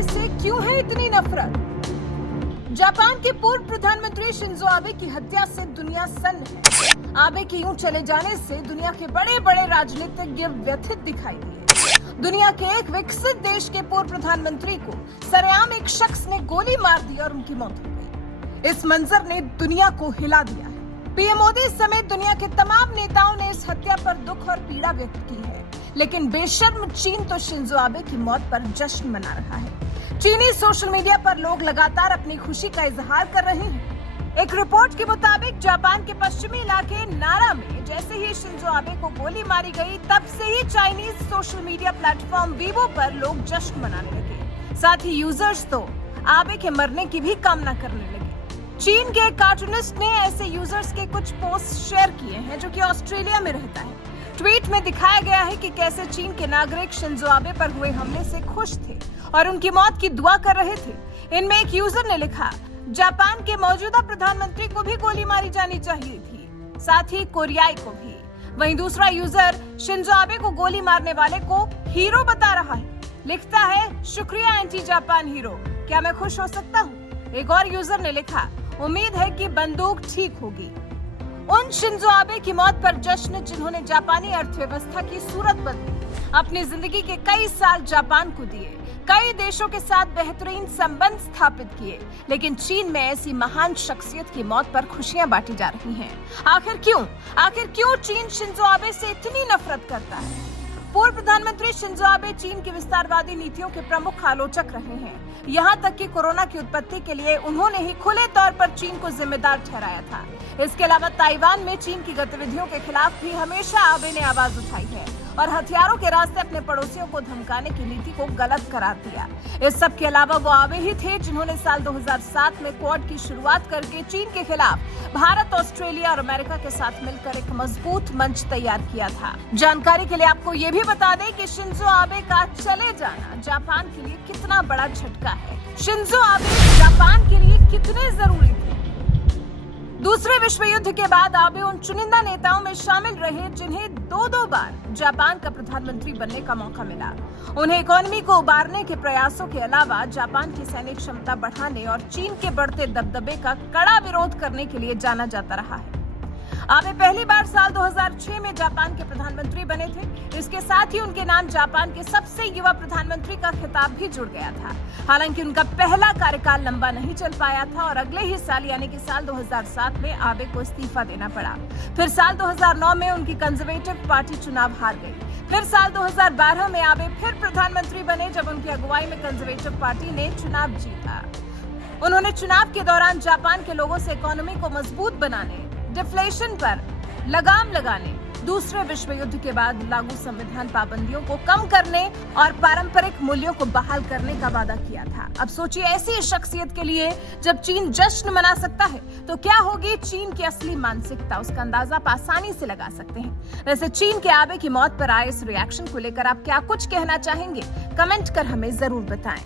आबे से क्यों है इतनी नफरत? जापान के पूर्व प्रधानमंत्री शिंजो आबे की हत्या से दुनिया सन्न है। आबे के यूं चले जाने से दुनिया के बड़े बड़े राजनीतिज्ञ व्यथित दिखाई दिए। दुनिया के एक विकसित देश के पूर्व प्रधानमंत्री को सरेआम एक शख्स ने गोली मार दी और उनकी मौत हो गई। इस मंजर ने दुनिया को हिला दिया है। पीएम मोदी समेत दुनिया के तमाम नेताओं ने इस हत्या पर दुख और पीड़ा व्यक्त की है, लेकिन बेशर्म चीन तो शिंजो आबे की मौत पर जश्न मना रहा है। चीनी सोशल मीडिया पर लोग लगातार अपनी खुशी का इजहार कर रहे हैं। एक रिपोर्ट के मुताबिक जापान के पश्चिमी इलाके नारा में जैसे ही शिंजो आबे को गोली मारी गई, तब से ही Chinese social media platform Weibo पर लोग जश्न मनाने लगे। साथ ही यूजर्स तो आबे के मरने की भी कामना करने लगे। चीन के एक कार्टूनिस्ट ने ऐसे यूजर्स के कुछ पोस्ट शेयर किए हैं जो कि ऑस्ट्रेलिया में रहता है। ट्वीट में दिखाया गया है कि कैसे चीन के नागरिक शिंजो आबे पर हुए हमले से खुश थे और उनकी मौत की दुआ कर रहे थे। इनमें एक यूजर ने लिखा, जापान के मौजूदा प्रधानमंत्री को भी गोली मारी जानी चाहिए थी, साथ ही कोरियाई को भी। वहीं दूसरा यूजर शिंजो आबे को गोली मारने वाले को हीरो बता रहा है। लिखता है, शुक्रिया एंटी जापान हीरो, क्या मैं खुश हो सकता हूँ? एक और यूजर ने लिखा, उम्मीद है कि बंदूक ठीक होगी। उन शिंजो आबे की मौत पर जश्न जिन्होंने जापानी अर्थव्यवस्था की सूरत बदली, अपनी जिंदगी के कई साल जापान को दिए, कई देशों के साथ बेहतरीन संबंध स्थापित किए, लेकिन चीन में ऐसी महान शख्सियत की मौत पर खुशियां बांटी जा रही हैं। आखिर क्यों चीन शिंजो आबे से इतनी नफरत करता है? पूर्व प्रधानमंत्री शिंजो आबे चीन की विस्तारवादी नीतियों के प्रमुख आलोचक रहे हैं। यहाँ तक कि कोरोना की उत्पत्ति के लिए उन्होंने ही खुले तौर पर चीन को जिम्मेदार ठहराया था। इसके अलावा ताइवान में चीन की गतिविधियों के खिलाफ भी हमेशा आबे ने आवाज उठाई है और हथियारों के रास्ते अपने पड़ोसियों को धमकाने की नीति को गलत करार दिया। इस सब के अलावा वो आबे ही थे जिन्होंने साल 2007 में क्वाड की शुरुआत करके चीन के खिलाफ भारत, ऑस्ट्रेलिया और अमेरिका के साथ मिलकर एक मजबूत मंच तैयार किया था। जानकारी के लिए आपको ये भी बता दें कि शिंजो आबे का चले जाना जापान के लिए कितना बड़ा झटका है। शिंजो आबे जापान के लिए कितने जरूरी थे? दूसरे विश्व युद्ध के बाद आबे उन चुनिंदा नेताओं में शामिल रहे जिन्हें दो बार जापान का प्रधानमंत्री बनने का मौका मिला। उन्हें इकोनॉमी को उबारने के प्रयासों के अलावा जापान की सैनिक क्षमता बढ़ाने और चीन के बढ़ते दबदबे का कड़ा विरोध करने के लिए जाना जाता रहा है। आबे पहली बार साल 2006 में जापान के प्रधानमंत्री बने थे। इसके साथ ही उनके नाम जापान के सबसे युवा प्रधानमंत्री का खिताब भी जुड़ गया था। हालांकि उनका पहला कार्यकाल लंबा नहीं चल पाया था और अगले ही साल यानी कि साल 2007 में आबे को इस्तीफा देना पड़ा। फिर साल 2009 में उनकी कंजर्वेटिव पार्टी चुनाव हार गई। फिर साल 2012 में आबे फिर प्रधानमंत्री बने जब उनकी अगुवाई में कंजर्वेटिव पार्टी ने चुनाव जीता। उन्होंने चुनाव के दौरान जापान के लोगों से इकोनॉमी को मजबूत बनाने, डिफ्लेशन पर लगाम लगाने, दूसरे विश्व युद्ध के बाद लागू संविधान पाबंदियों को कम करने और पारंपरिक मूल्यों को बहाल करने का वादा किया था। अब सोचिए, ऐसी शख्सियत के लिए जब चीन जश्न मना सकता है तो क्या होगी चीन की असली मानसिकता, उसका अंदाजा आप आसानी से लगा सकते हैं। वैसे चीन के आबे की मौत पर आए इस रिएक्शन को लेकर आप क्या कुछ कहना चाहेंगे? कमेंट कर हमें जरूर बताएं।